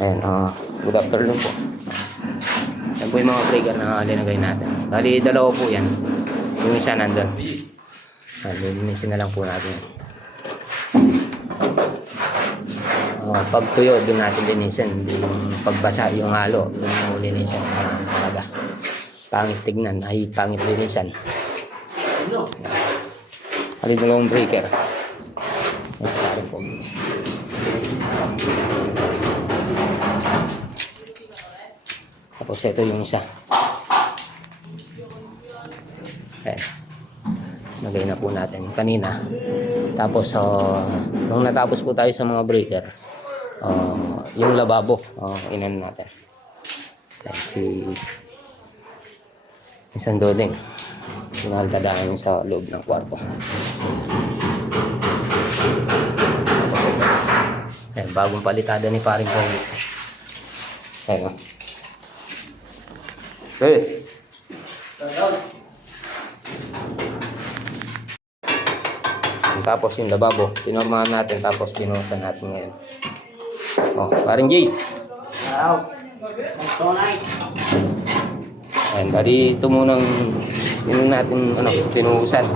Ayan, good afternoon po. Yan po yung mga breaker na linagay natin. Bali, dalawa po yan. Yung isa nandun. Lilinisin na lang po natin. Pag tuyo, doon natin linisin. Hindi yung pagbasa yung halo, doon yung linisin. Talaga. Pangit tignan, ay pangit linisan. Bali, dalawang breaker. Mas parang po. Tapos ito yung isa. Ayan. Nagay na po natin kanina. Tapos nung natapos po tayo sa mga breaker, yung lababo, inan natin. Ayan, si isang dodeng. Sinaldadaan sa loob ng kwarto. Tapos ito. Ayan, bagong palitada ni paring Pogi. Ayan o. Hey. Tapos yung lababo, pinormahan natin, tapos binuhusan natin ngayon. Paring Jay. Ayan, bali ito munang natin pinuhusan.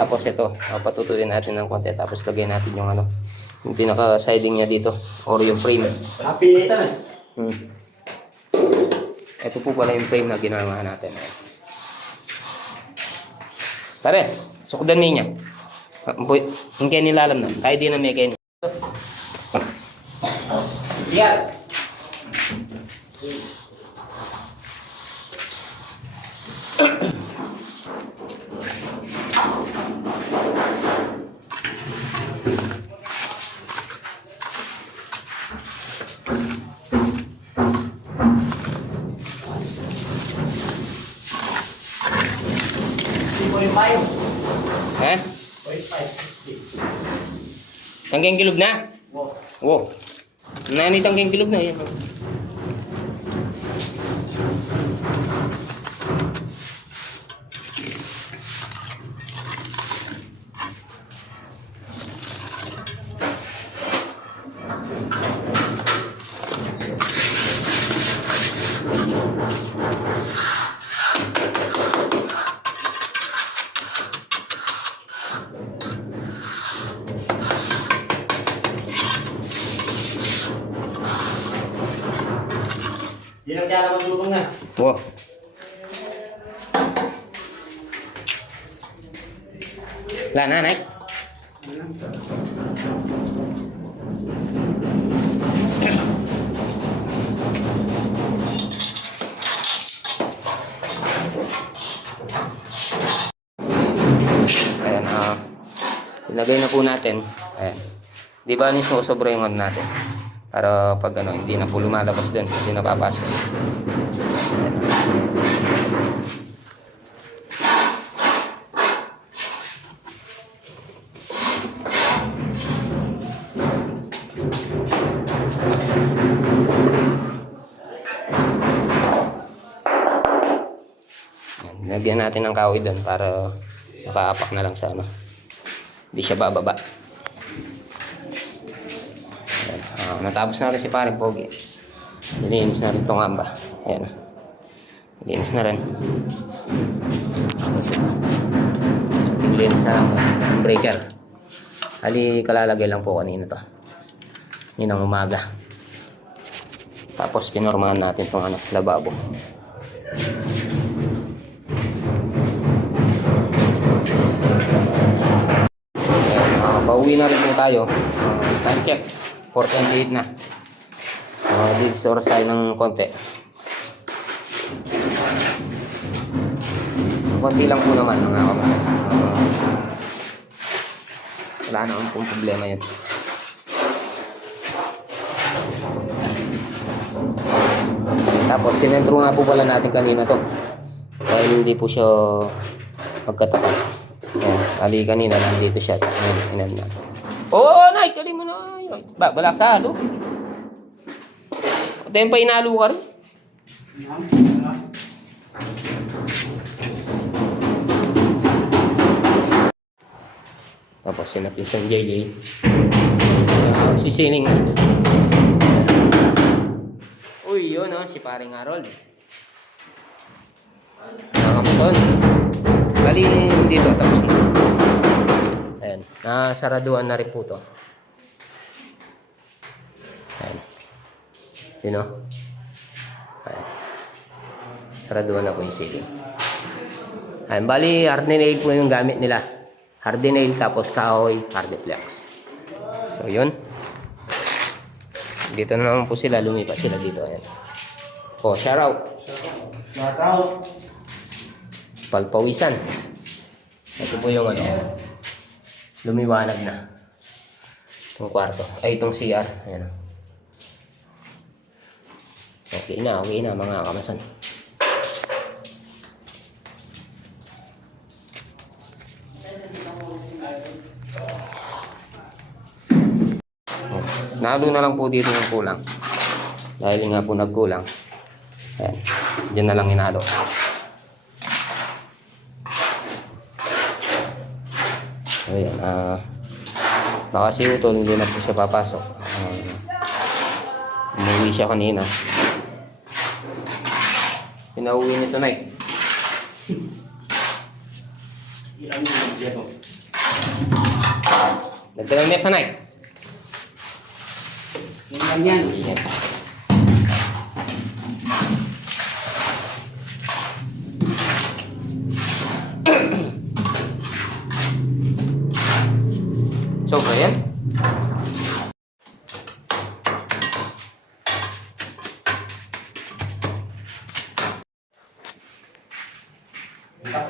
Tapos ito, patutuin natin ng konti, tapos lagay natin yung yung pinaka siding niya dito, or yung frame. Ito po pala yung frame na ginawa natin. Tare, sukdan niya. Yung kaya nilalam na. Tayo din na may kaya niya. Siya! Ha? Tangking kilog na? Wow. Nani tangking kilog na yan. Hindi na kaya maglutong na. Wow. Wala na, Nay. Ayan, ilagay na po natin. Ayan. Di ba sobra yung natin? Para pag hindi na po lumalabas din, hindi na papasok. Lagyan natin ng kahoy doon para nakaapak na lang sa hindi siya bababa. Natapos na rin si paring Pogi. Nilinis na rin itong amba. Ayan. Nilinis na rin. Nilinis na lang ang breaker. Hali kalalagay lang po kanina to. Yun ang umaga. Tapos pinormahan natin itong lababo. Ayan, pauwi na rin po tayo. Time check. 4:28 na. Dito sa oras tayo ng konti. Konti lang po naman mga kamasya. Wala naman pong problema yun. Tapos sinentro nga po pala natin kanina to. Dahil hindi po siya magkatapat. Ali kanina nandito siya. Inan na. Nay, kali mo na. Balak sa halo. Tayo pa inalo ka rin. Tapos sinapin sa JJ. Sisiling. si paring Harold. Mga kapuson. Bali dito, tapos na. Ayan, nasaraduan na rin po to. Ayan. Yun o. Ayan. Saraduan na po yung ceiling. Ayan, bali hardinail po yung gamit nila. Hardinail tapos kahoy, hardiplex. So yun. Dito na naman po sila, lumipas sila dito. Ayan. Oh, shout out. Shout out. Palpawisan. Ito po yung ano. Lumiwanag na. Itong kwarto. Ay, itong CR. Ayan. Okay na mga kamasan. Nalo na lang po dito yung kulang. Dahil nga po nagkulang. Ayan. Diyan na lang inalo. Ayan. Baka si Utol hindi na po siya papasok. Umuwi siya kanina. Pinauwi niya tonight. Ilang yung dito. Nagdalang niya tonight. Yan yan. Ayan. So, ayan.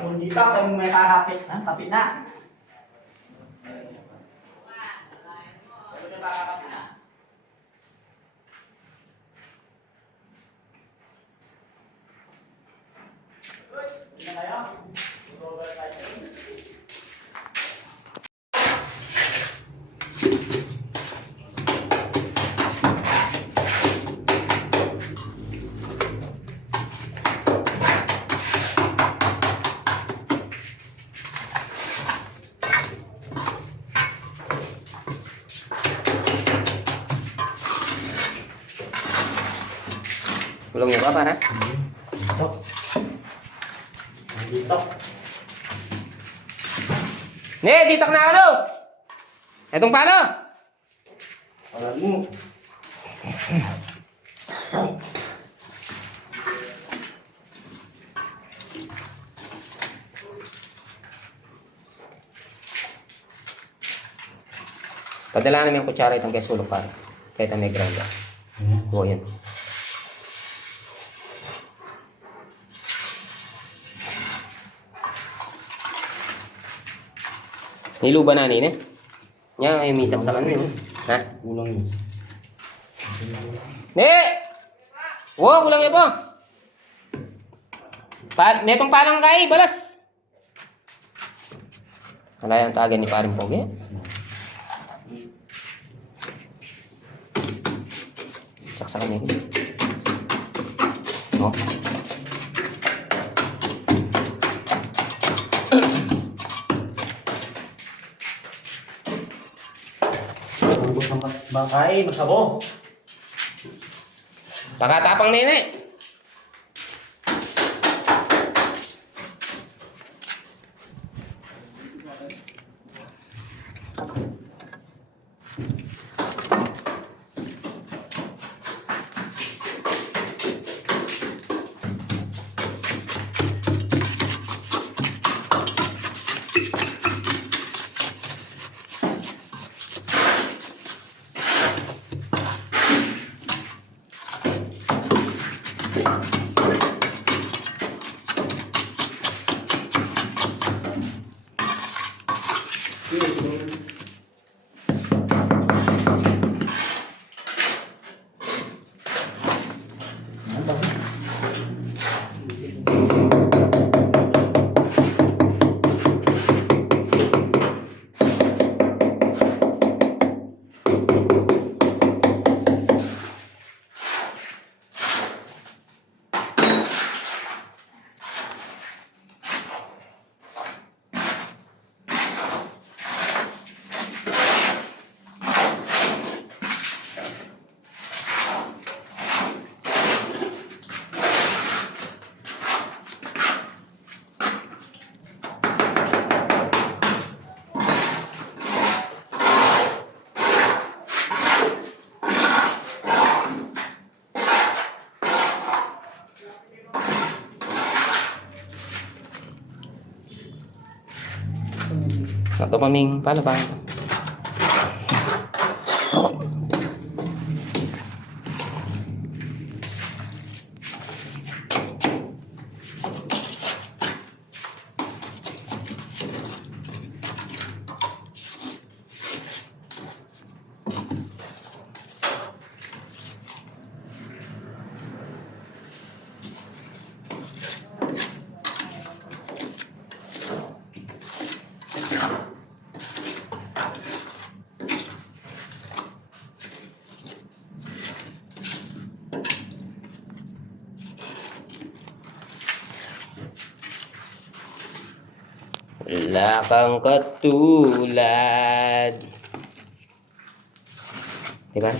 Kung dito, kung may kakapit, kapit na. Kulong niyo ba, para? Dito. Dito. Ne, dito ka na ano? Etong palo. Alam mo. Padala namin yung kutsara itong kay sulok para. Kahit ang may grinder. Oo, yan. Niluba na nini. Nya ay misak sa kanyo. Ha? Kulang yun. Ne! Wo, kulang po. Netong palang kay balas. Wala yung tagan ni Paring Pogi. Saksakan niya. Oh. Bakay, masabo. Pakatapang nene. Ito kaming palabang. Wala kang katulad. Diba?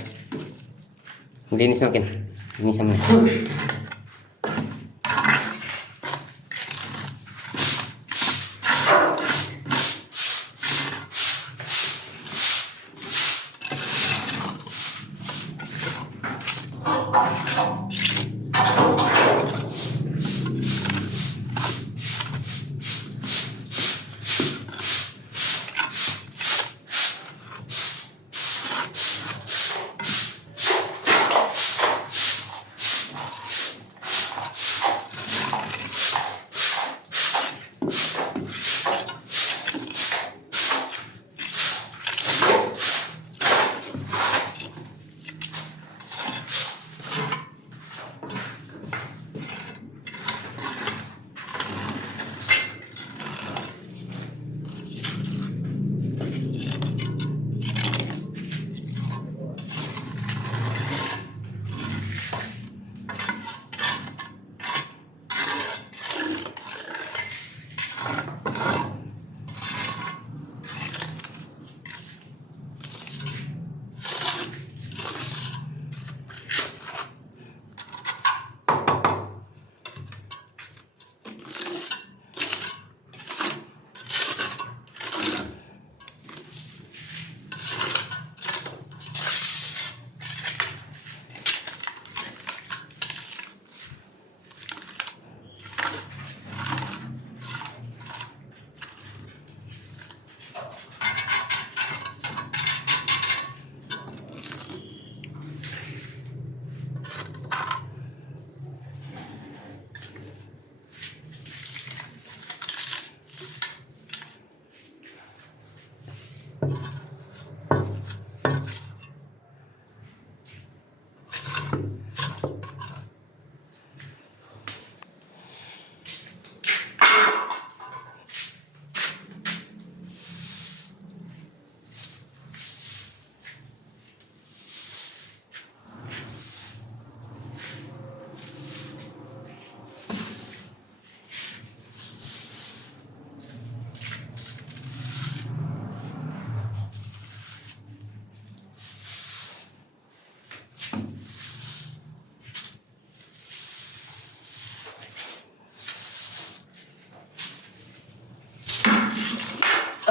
Linis na akin. Linisan mo na.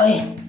Ay!